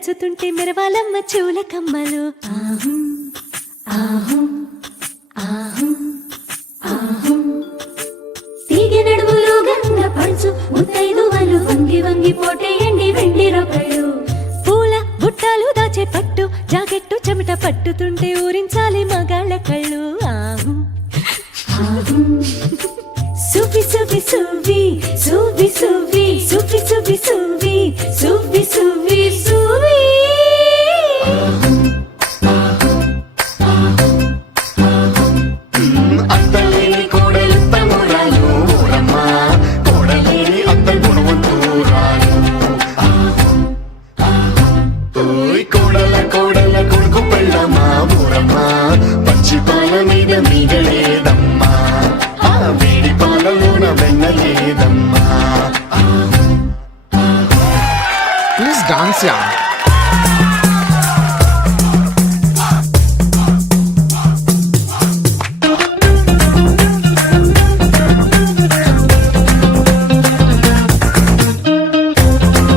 దంచుతుంటే మెరవాలమ్మ చెవుల కమ్మలు. తీగె నడుములు గంగ పడుచు ముత్తైదువలు వంగి వంగి పోటేయండి వెండి రొకళ్ళు. పూల బుట్టాలు దాచే పట్టు జాకెట్టు చెమట పట్టుతుంటే ఊరించాలి మగాళ్ళ కళ్ళు. సువి సువి సువి సువి సువి